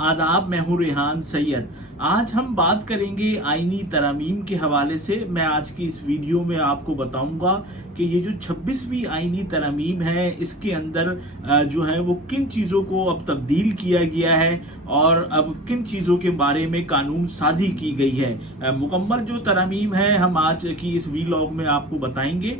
आदाब, मैं हूँ रेहान सैयद। आज हम बात करेंगे आईनी तरमीम के हवाले से। मैं आज की इस वीडियो में आपको बताऊंगा कि ये जो 26वीं आईनी तरमीम है, इसके अंदर जो है वो किन चीज़ों को अब तब्दील किया गया है और अब किन चीज़ों के बारे में कानून साजी की गई है। मुकम्मल जो तरमीम है हम आज की इस वीलॉग में आपको बताएंगे।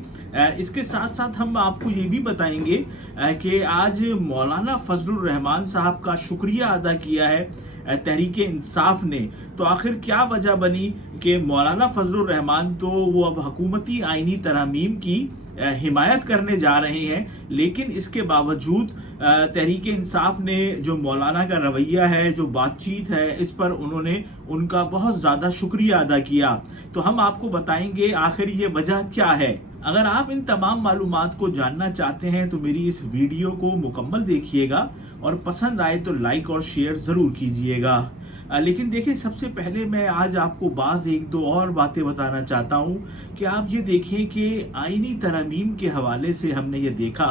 इसके साथ साथ हम आपको ये भी बताएंगे कि आज मौलाना फजलुर रहमान साहब का शुक्रिया अदा किया है तहरीके इंसाफ ने। तो आखिर क्या वजह बनी कि मौलाना फजलुर रहमान तो वो अब हुकूमती आईनी तरमीम की हिमायत करने जा रहे हैं, लेकिन इसके बावजूद तहरीके इंसाफ ने जो मौलाना का रवैया है, जो बातचीत है, इस पर उन्होंने उनका बहुत ज़्यादा शुक्रिया अदा किया। तो हम आपको बताएंगे आखिर ये वजह क्या है। अगर आप इन तमाम मालूमात को जानना चाहते हैं तो मेरी इस वीडियो को मुकम्मल देखिएगा और पसंद आए तो लाइक और शेयर ज़रूर कीजिएगा। लेकिन देखिए, सबसे पहले मैं आज आपको एक दो और बातें बताना चाहता हूँ कि आप ये देखें कि आईनी तरमीम के हवाले से हमने ये देखा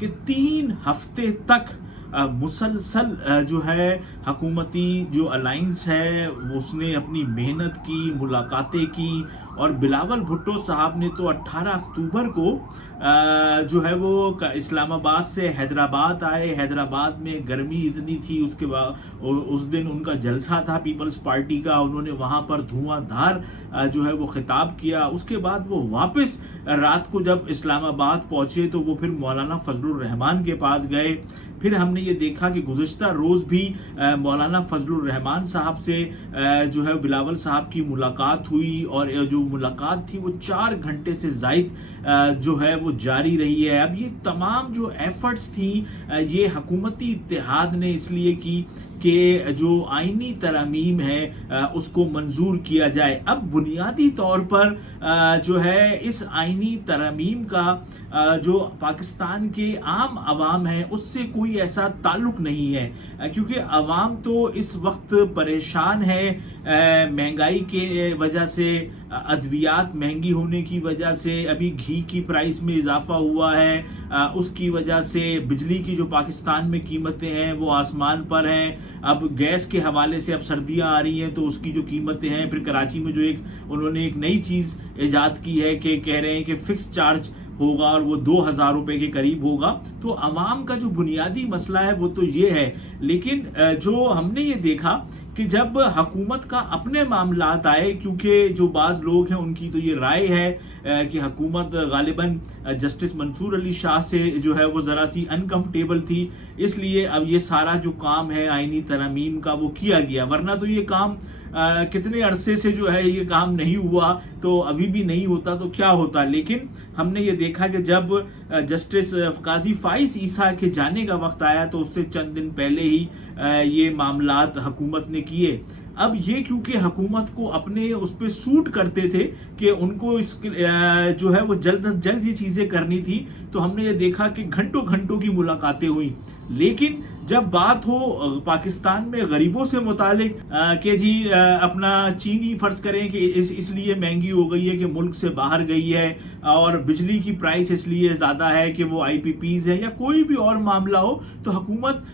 कि 3 हफ्ते तक मुसलसल जो है हुकूमती जो अलायंस है उसने अपनी मेहनत की, मुलाकातें की, और बिलावल भुट्टो साहब ने तो 18 अक्टूबर को जो है वो इस्लामाबाद से हैदराबाद आए। हैदराबाद में गर्मी इतनी थी, उसके बाद उस दिन उनका जलसा था पीपल्स पार्टी का, उन्होंने वहां पर धुआंधार जो है वो खिताब किया। उसके बाद वो वापस रात को जब इस्लामाबाद पहुंचे तो वो फिर मौलाना फजलुर रहमान के पास गए। फिर हमने ये देखा कि गुज़िश्ता रोज़ भी मौलाना फजलुर रहमान साहब से जो है बिलावल साहब की मुलाकात हुई, और जो मुलाकात थी वो 4 घंटे से ज़ायद जो है वो जारी रही है। अब ये तमाम जो एफर्ट्स थी ये हुकूमती इत्तेहाद ने इसलिए की कि जो आईनी तरमीम है उसको मंजूर किया जाए। अब बुनियादी तौर पर जो है इस आईनी तरमीम का जो पाकिस्तान के आम आवाम है उससे कोई ऐसा ताल्लुक नहीं है, क्योंकि आवाम तो इस वक्त परेशान है महंगाई के वजह से, अद्वियात महंगी होने की वजह से, अभी घी की प्राइस में इजाफा हुआ है, उसकी वजह से बिजली की जो पाकिस्तान में कीमतें हैं वो आसमान पर हैं। अब गैस के हवाले से अब सर्दियां आ रही हैं तो उसकी जो कीमतें हैं, फिर कराची में जो उन्होंने एक नई चीज़ ईजाद की है कि कह रहे हैं कि फिक्स चार्ज होगा और वो 2000 रुपए के करीब होगा। तो अवाम का जो बुनियादी मसला है वो तो ये है। लेकिन जो हमने ये देखा कि जब हुकूमत का अपने मामलात आए, क्योंकि जो बाज़ लोग हैं उनकी तो ये राय है कि हुकूमत गालिबन जस्टिस मंसूर अली शाह से जो है वो ज़रा सी अनकंफर्टेबल थी, इसलिए अब ये सारा जो काम है आईनी तरमीम का वो किया गया। वरना तो ये काम कितने अरसे से जो है ये काम नहीं हुआ, तो अभी भी नहीं होता तो क्या होता। लेकिन हमने ये देखा कि जब जस्टिस काजी फाइज ईसा के जाने का वक्त आया तो उससे चंद दिन पहले ही ये मामलात हुकूमत ने किए। अब ये क्योंकि हुकूमत को अपने उस पर सूट करते थे कि उनको इस जो है वो जल्द से जल्द ये चीज़ें करनी थी, तो हमने ये देखा कि घंटों घंटों की मुलाकातें हुई। लेकिन जब बात हो पाकिस्तान में गरीबों से मुतालिक कि जी अपना चीनी फर्ज करें कि इसलिए महंगी हो गई है कि मुल्क से बाहर गई है, और बिजली की प्राइस इसलिए ज़्यादा है कि वो IPPs है, या कोई भी और मामला हो, तो हुकूमत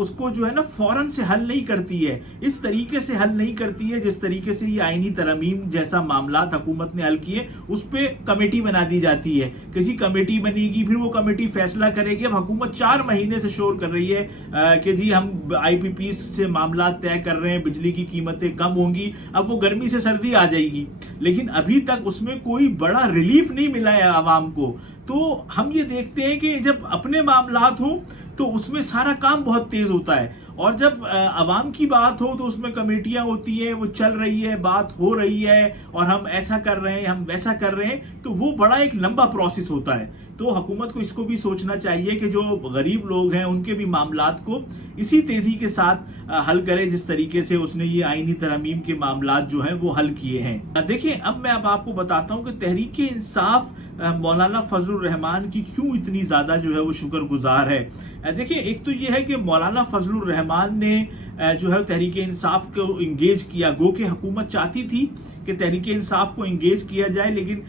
उसको जो है ना फौरन से हल नहीं करती है, इस तरीके से हल नहीं करती है जिस तरीके से ये आईनी तरमीम जैसा मामला हुकूमत ने हल किए। उस पर कमेटी बना दी जाती है कि जी कमेटी बनेगी, फिर वो कमेटी फैसला करेगी। अब हुकूमत 4 महीने से शोर कर रही है कि जी हम IPPs से मामला तय कर रहे हैं, बिजली की कीमतें कम होंगी, अब वो गर्मी से सर्दी आ जाएगी, लेकिन अभी तक उसमें कोई बड़ा रिलीफ नहीं मिला है आवाम को। तो हम ये देखते हैं कि जब अपने मामलात हो तो उसमें सारा काम बहुत तेज होता है, और जब आवाम की बात हो तो उसमें कमेटियां होती हैं, वो चल रही है, बात हो रही है, और हम ऐसा कर रहे हैं, हम वैसा कर रहे हैं, तो वो बड़ा एक लंबा प्रोसेस होता है। तो हुकूमत को इसको भी सोचना चाहिए कि जो गरीब लोग हैं उनके भी मामलात को इसी तेजी के साथ हल करे जिस तरीके से उसने ये आईनी तरमीम के मामलात जो हैं वो हल किए हैं। देखिए, अब मैं आपको बताता हूं कि तहरीके इंसाफ मौलाना फजलुर रहमान की क्यों इतनी ज्यादा जो है वो शुक्रगुजार है। देखिए, एक तो ये है कि मौलाना फजलुर रहमान ने जो है तहरीक इंसाफ को इंगेज किया। गो कि हुकूमत चाहती थी कि तहरीक इंसाफ को इंगेज किया जाए, लेकिन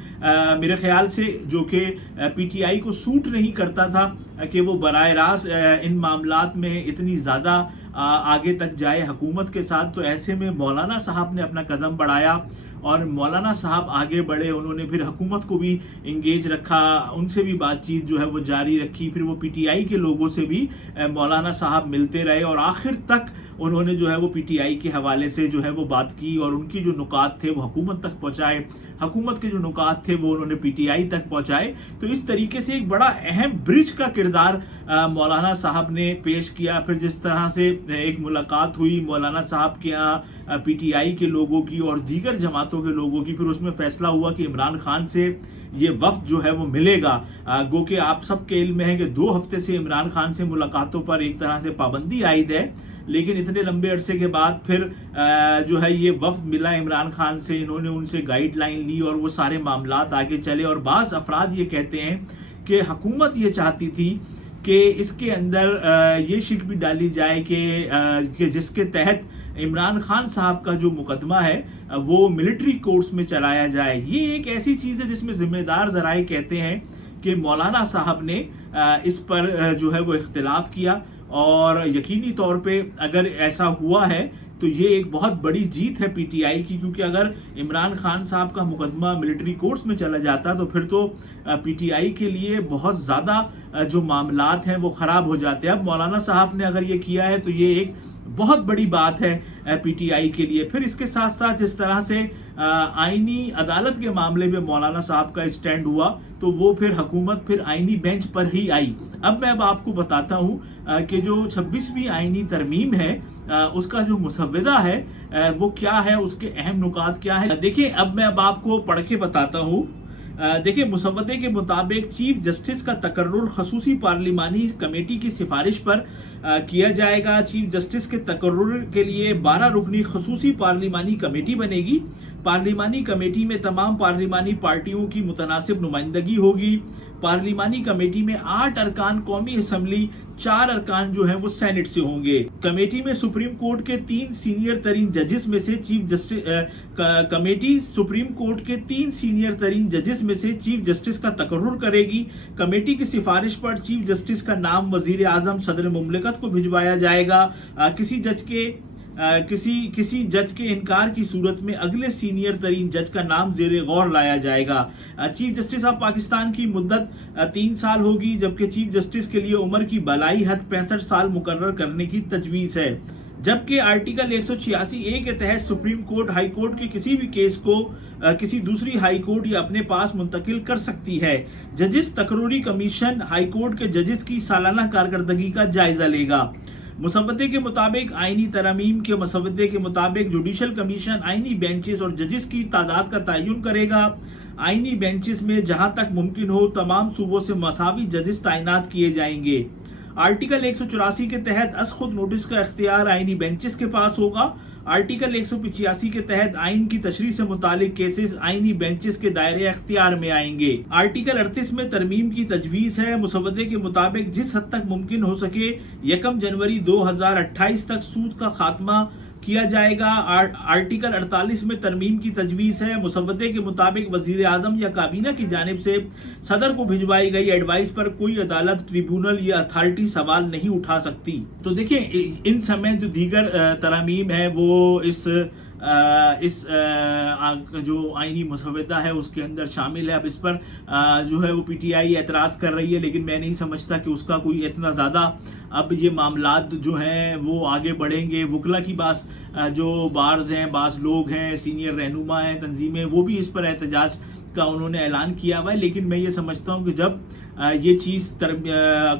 मेरे ख्याल से जो कि पीटीआई को सूट नहीं करता था कि वो बराह रास्त इन मामलात में इतनी ज़्यादा आगे तक जाए हुकूमत के साथ। तो ऐसे में मौलाना साहब ने अपना कदम बढ़ाया और मौलाना साहब आगे बढ़े। उन्होंने फिर हुकूमत को भी इंगेज रखा, उनसे भी बातचीत जो है वो जारी रखी। फिर वो पीटीआई के लोगों से भी मौलाना साहब मिलते रहे और आखिर तक उन्होंने जो है वो पीटीआई के हवाले से जो है वो बात की और उनकी जो नुकात थे वो हुकूमत तक पहुंचाए, हुकूमत के जो नुकात थे वो उन्होंने पीटीआई तक पहुंचाए। तो इस तरीके से एक बड़ा अहम ब्रिज का किरदार मौलाना साहब ने पेश किया। फिर जिस तरह से एक मुलाकात हुई मौलाना साहब के यहाँ पीटीआई के लोगों की और दीगर जमातों के लोगों की, फिर उसमें फैसला हुआ कि इमरान खान से ये वफ्द जो है वो मिलेगा। गो कि आप सबके इल्म में है कि 2 हफ्ते से इमरान खान से मुलाकातों पर एक तरह से पाबंदी आयद है, लेकिन इतने लंबे अरसे के बाद फिर जो है ये वफ्द मिला इमरान खान से, इन्होंने उनसे गाइडलाइन ली और वो सारे मामलात आगे चले। और बाज़ अफराद ये कहते हैं कि हुकूमत ये चाहती थी कि इसके अंदर ये शिक भी डाली जाए कि जिसके तहत इमरान खान साहब का जो मुकदमा है वो मिलिट्री कोर्ट्स में चलाया जाए। ये एक ऐसी चीज़ है जिसमें जिम्मेदार जराए कहते हैं कि मौलाना साहब ने इस पर जो है वो इख्तिलाफ किया और यकीनी तौर पे अगर ऐसा हुआ है तो ये एक बहुत बड़ी जीत है पीटीआई की, क्योंकि अगर इमरान खान साहब का मुकदमा मिलिट्री कोर्ट्स में चला जाता तो फिर तो पीटीआई के लिए बहुत ज़्यादा जो मामलात हैं वो ख़राब हो जाते हैं। अब मौलाना साहब ने अगर ये किया है तो ये एक बहुत बड़ी बात है पीटीआई के लिए। फिर इसके साथ साथ जिस तरह से आईनी अदालत के मामले में मौलाना साहब का स्टैंड हुआ तो वो फिर हुकूमत फिर आईनी बेंच पर ही आई। अब मैं आपको बताता हूँ कि जो 26वीं आईनी तरमीम है उसका जो मुसव्वदा है वो क्या है, उसके अहम नुकात क्या है। देखिए अब मैं आपको पढ़ के बताता हूँ। देखिए मुसव्वदे के मुताबिक चीफ जस्टिस का तकर्रुर खसूसी पार्लिमानी कमेटी की सिफारिश पर किया जाएगा। चीफ जस्टिस के तकर्रुर के लिए 12 रुकनी खसूसी पार्लिमानी कमेटी बनेगी। पार्लिमानी कमेटी में तमाम पार्लिमानी पार्टियों की मुतनासिब नुमाइंदगी होगी। पार्लिमानी कमेटी में 8 अरकान कौमी असम्बली, 4 अरकान जो हैं वो सेनेट से होंगे। कमेटी में सुप्रीम कोर्ट के 3 सीनियर तरीन जजेस में से chief justice committee supreme court के 3 सीनियर तरीन जजेस में से चीफ जस्टिस का तकर्रुर करेगी। कमेटी की सिफारिश पर चीफ जस्टिस का नाम वजीर आजम सदर मुमलिकत को भिजवाया जाएगा। किसी जज के इनकार की सूरत में अगले सीनियर तरीन जज का नाम जेर गौर लाया जाएगा। चीफ जस्टिस ऑफ पाकिस्तान की मुद्दत 3 साल होगी, जबकि चीफ जस्टिस के लिए उम्र की बलाई हद 65 साल मुकर्रर करने की तजवीज़ है। जबकि आर्टिकल 186A के तहत सुप्रीम कोर्ट हाई कोर्ट के किसी भी केस को किसी दूसरी हाई कोर्ट या अपने पास मुंतकिल कर सकती है। जजिस तकर्रुरी कमीशन हाई कोर्ट के जजिस की सालाना कारकर्दगी का जायजा लेगा। मुसव्वदे के मुताबिक आईनी तरमीम के मुसव्वदे के मुताबिक जुडिशल कमीशन आईनी बेंचेस और जजेस की तादाद का तयन करेगा। आईनी बेंचेस में जहां तक मुमकिन हो तमाम सूबों से मसावी जजेस तैनात किए जाएंगे। आर्टिकल 184 के तहत अस खुद नोटिस का इख्तियार आईनी बेंचेस के पास होगा। आर्टिकल 185 के तहत आइन की तशरीह से मुतालिक केसेस आईनी बेंचेस के दायरे अख्तियार में आएंगे। आर्टिकल 38 में तरमीम की तजवीज़ है। मुसव्वदे के मुताबिक जिस हद तक मुमकिन हो सके 1 जनवरी 2028 तक सूद का खात्मा किया जाएगा। आर्टिकल 48 में तरमीम की तजवीज़ है। मुसव्वदे के मुताबिक वजीर आजम या काबीना की जानिब से सदर को भिजवाई गई एडवाइस पर कोई अदालत, ट्रिब्यूनल या अथॉरिटी सवाल नहीं उठा सकती। तो देखिए इन समय जो दीगर तरामीम है वो इस जो आईनी मुसव्वदा है उसके अंदर शामिल है। अब इस पर जो है वो पीटीआई एतराज़ कर रही है, लेकिन मैं नहीं समझता कि उसका कोई इतना ज़्यादा अब ये मामलात जो हैं वो आगे बढ़ेंगे। वकला की बास जो बार्स हैं, बास लोग हैं, सीनियर रहनुमा हैं, तंजीमें, वो भी इस पर एहतजाज का उन्होंने ऐलान किया हुआ है। लेकिन मैं ये समझता हूँ कि जब ये चीज़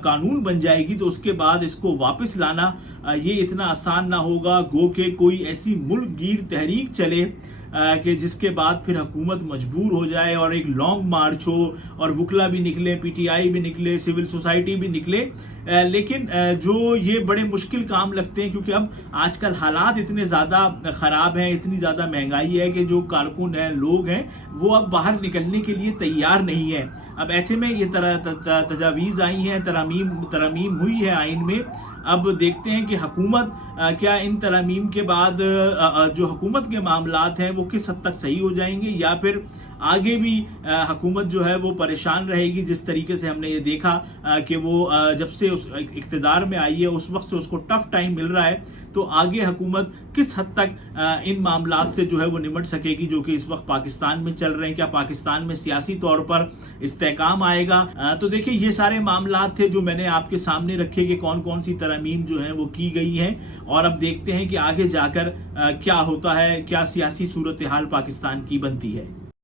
कानून बन जाएगी तो उसके बाद इसको वापस लाना ये इतना आसान ना होगा। गो के कोई ऐसी मुल्क गिर तहरीक चले कि जिसके बाद फिर हुकूमत मजबूर हो जाए और एक लॉन्ग मार्च हो और वकला भी निकले, पीटीआई भी निकले, सिविल सोसाइटी भी निकले। लेकिन जो ये बड़े मुश्किल काम लगते हैं, क्योंकि अब आजकल हालात इतने ज़्यादा ख़राब हैं, इतनी ज़्यादा महंगाई है कि जो कारकुन हैं, लोग हैं, वो अब बाहर निकलने के लिए तैयार नहीं है। अब ऐसे में ये तजावीज़ आई हैं, तरामीम हुई है आइन में। अब देखते हैं कि हुकूमत क्या इन तरमीम के बाद जो हुकूमत के मामलात हैं वो किस हद तक सही हो जाएंगे, या फिर आगे भी हुकूमत जो है वो परेशान रहेगी। जिस तरीके से हमने ये देखा कि वो जब से उस इक़्तिदार में आई है उस वक्त से उसको टफ टाइम मिल रहा है, तो आगे हुकूमत किस हद तक इन मामलात से जो है वो निमट सकेगी जो कि इस वक्त पाकिस्तान में चल रहे हैं। क्या पाकिस्तान में सियासी तौर पर इस्तेहकाम आएगा? तो देखिए, ये सारे मामलात थे जो मैंने आपके सामने रखे कि कौन कौन सी तरमीम जो है वो की गई हैं, और अब देखते हैं कि आगे जाकर क्या होता है, क्या सियासी सूरत हाल पाकिस्तान की बनती है।